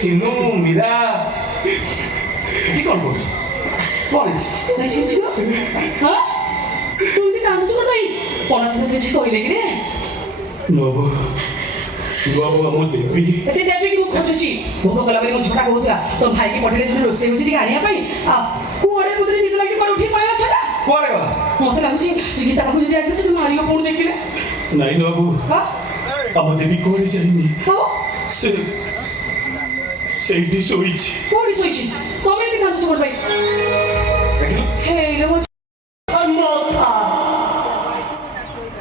চিনু মীরা কি কোন করছো পড়েছি ছিল হ্যাঁ তুমি কাঁদছো নাই পড়াশোনা কিছু কইলে কি রে বাবু বাবু আমার দেবী ସେ ଦେବି କି ମୁଁ ଖୋଜୁଛି ଭୋକ କଲା ପରେ ମୁଁ ଝଟା କହୁଥିଲା ତ ଭାଇକି ପଠେଇଲେ ତୁମେ ରୋଷେଇ ହଉଛି ଟିକେ ଆଣିବା ପାଇଁ କୁଆଡ଼େ ମୋତେ ନିଦ ଲାଗୁଛି କୁଆଡ଼େ ଉଠିକି ପଳେଇବ ଛଟା କୁଆଡ଼େ ଗଲା ମୋତେ ଲାଗୁଛି ଗୀତା ପାଖକୁ ଯଦି ଆସିଲେ ତୁମେ ମାରିବ ପୁଣି ଦେଖିଲେ ନାଇଁ ବାବୁ ଆମ ଦେବୀ କୁଆଡ଼େ ଯାଇନି ସେ ସେଇଠି ଶୋଇଛି କୋଉଠି ଶୋଇଛି କମେ ଏମିତି କାନ୍ଦୁଛ ମୋର ଭାଇ ହେଇଲୋ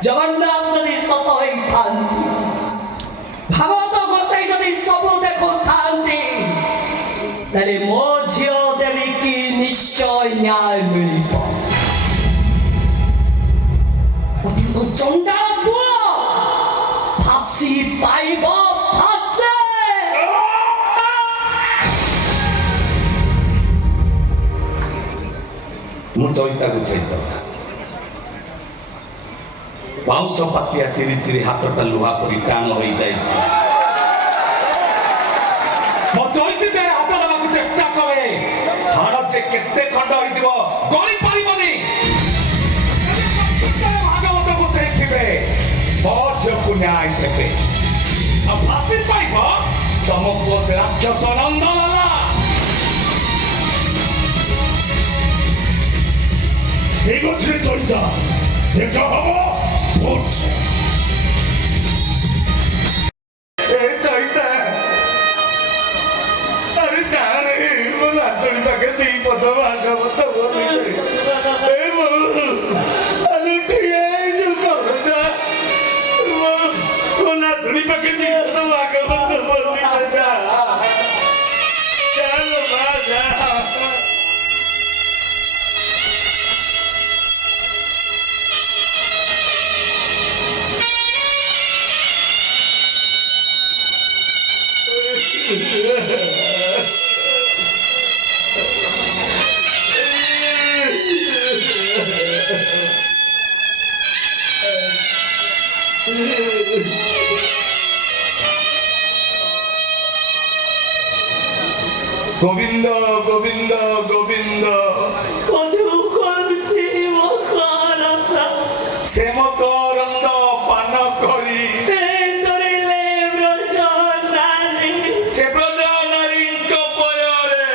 ଜଗନ୍ନାଥ ଯଦି ସତ ହେଇଥାନ୍ତି ଭାଗବତ ଗୋସାଇ ଯଦି ସବୁ ଦେଖୁଥାନ୍ତି ତାହେଲେ ମୋ ଝିଅ ଦେବୀ କି ନିଶ୍ଚୟ ନ୍ୟାୟ ମିଳିବ ଚଣ୍ଡା ପୁଅ ଫାଶୀ ପାଇବ ଫାଶେ ମୁଁ ଚୈତାକୁ ଚୈତ ବାଉଁଶ ପାତିଆ ଚିରି ଚିରି ହାତଟା ଲୁହା ପରି ଟାଣ ହୋଇଯାଇଛି ମୋ ଚୈତି ଦେହରେ ହାତ ଦେବାକୁ ଚେଷ୍ଟା କରେ ହାଡ଼ ଯେ କେତେ ଖଣ୍ଡ ହେଇଯିବ ଗଳି ପାରିବନି ଭାଗବତକୁ ଦେଇଥିବେ ମୋ ଝିଅକୁ ନ୍ୟାୟ ଦେବେ ଆଉ ଫାଶୀ ପାଇବ ତମ ପୁଅ ସେ ରାକ୍ଷସ ନନ୍ଦନ এই বছরে চলতা দেখা হবো ভোট এই চইতা আরে যারে মো নাতনি পাকে দুই পদ ভাগবত বলি এই মো আরে ঠিয়ে যু কর যা মো নাতনি পাকে দুই পদ ভাগবত বলি যা চল বাজা গোবিন্দ গোবিন্দ গোবিন্দ শ্যামকরন্দ পান করি সে ব্রজ নারীঙ্ক পয়রে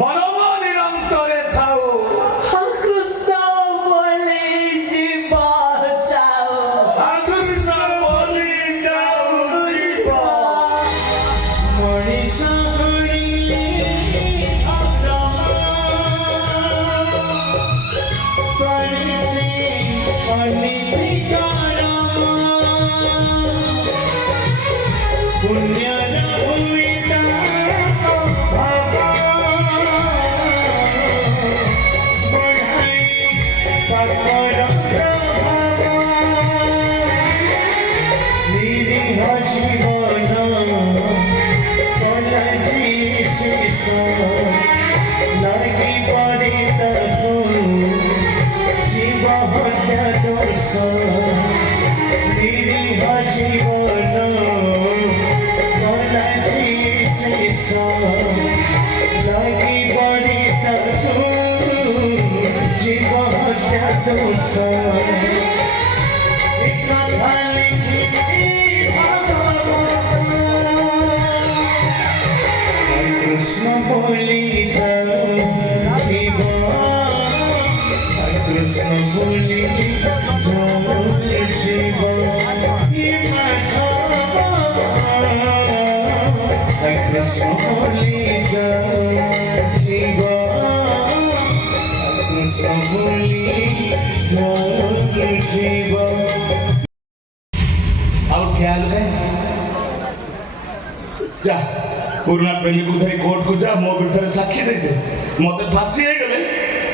মনব নিরন্তরে থাও কৃষ্ণ বলে জীবা চাও কৃষ্ণ বলি যাও জীবা মনীষ হরিলে পরিসে অনিতিকার পুণ্য হুইতা বড়াই সকল প্রভাব নিরীহ জীবন দোষ কথা লিখি কৃষ্ণ বলি জীব কৃষ্ণ বলি জীব কৃষ্ণ বলি জীব কৃষ্ণ বলি জীব ଆଉ ଠିଆ ହେଲୁ କାହିଁ ଯା ପୁରୁଣା ପ୍ରେମିକକୁ ଧରି କୋର୍ଟକୁ ଯା ମୋ ବିରୁଦ୍ଧରେ ସାକ୍ଷୀ ଦେଇଦେ ମତେ ଫାଶୀ ହେଇଗଲେ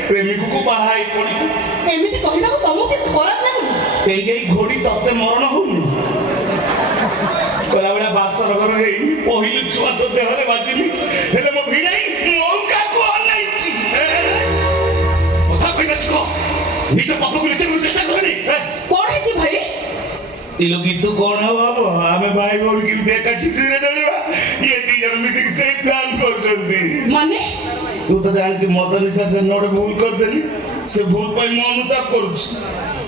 ପ୍ରେମିକକୁ ବାହା ହେଇ ପଡିବୁ ଏମିତି କହିବାକୁ ତମକୁ କି ଖରାପ ଲାଗୁନି? ଏଇ ଘୋଡି ତତେ ମରଣ ହଉନି କଲାବେଳେ ବାସର ଘର ହେଇନି ପହିଲି ଛୁଆ ତ ଦେହରେ ବାଜିନି ହେଲେ ମୋ ଭିଣେଇ ମୌକାକୁ ଅନାଇଛି କଥା କହିବା ଶିଖ ନିଜ ପାପକୁ ନିଜେ ଚେଷ୍ଟା କରନି କଣ ହେଇଛି ଭାଇ? ଇଲୋ କିନ୍ତୁ କଣ ହବ ଆମେ ଭାଇ ଭଉଣୀ କେମିତି ଏକାଠି ରେ ଚଳିବା ଇଏ ଦି ଜଣ ମିଶିକି ସେଇ ପ୍ଲାନ କରୁଛନ୍ତି ମାନେ ତୁ ତ ଜାଣିଛୁ ମଦ ନିଶା ଜন্য ଗୋଟେ ଭୁଲ କରିଦେଲି ସେ ଭୁଲ ପାଇଁ ମୁଁ ଅନୁତାପ କରୁଛି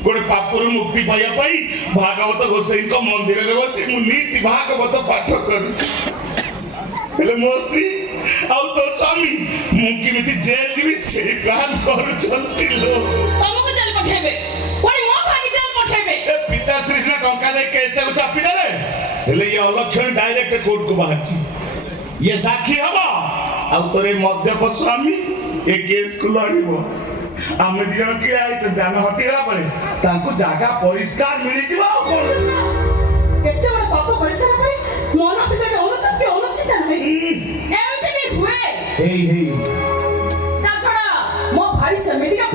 ଗୋଟେ ପାପରୁ ମୁକ୍ତି ପାଇବା ପାଇଁ ଭାଗବତ ଗୋସାଇଙ୍କ ମନ୍ଦିରରେ ବସି ମୁଁ ନୀତି ଭାଗବତ ପାଠ କରୁଛି ହେଲେ ମୋ ସ୍ତ୍ରୀ ଆଉ ତୋ ସ୍ୱାମୀ ମୁଁ କେମିତି ଜେଲ ଯିବି ସେଇ ପ୍ଲାନ କରୁଛନ୍ତି ଲୋ ତମକୁ ଜେଲ ପଠେଇବେ ପୁଣି ମୋ ଭାଇ ଜେଲ ପଠେଇବେ ଏ ପିତାଶ୍ରୀ ସିନା ଟଙ୍କା ଦେଇ କେସଟାକୁ ଚାପି ଦେଲେ ହେଲେ ଇଏ ଅଲକ୍ଷଣୀ ଡାଇରେକ୍ଟ କୋର୍ଟକୁ ବାହାରିଛି ଇଏ ସାକ୍ଷୀ ହବ ଆଉ ତୋର ଏ ମଦ୍ୟପ ସ୍ୱାମୀ ଏ କେସକୁ ଲଢିବ ଆମେ ଦି ଜଣ କିଏ ଆଇଛନ୍ତି ଆମେ ହଟିଗଲା ପରେ ତାଙ୍କୁ ଜାଗା ପରିଷ୍କାର ମିଳିଯିବ ଆଉ କଣ ଏତେ ବଡ ପାପ କରିସାରିଲା ପରେ ମନ ଭିତରେ ଅନୁତାପ କି ଅନୁଚିନ୍ତା ନାହିଁ ଏମିତି ବି ହୁଏ ହେଇ ତା ଛଡା ମୋ ଭାଇ ସେମିତିକା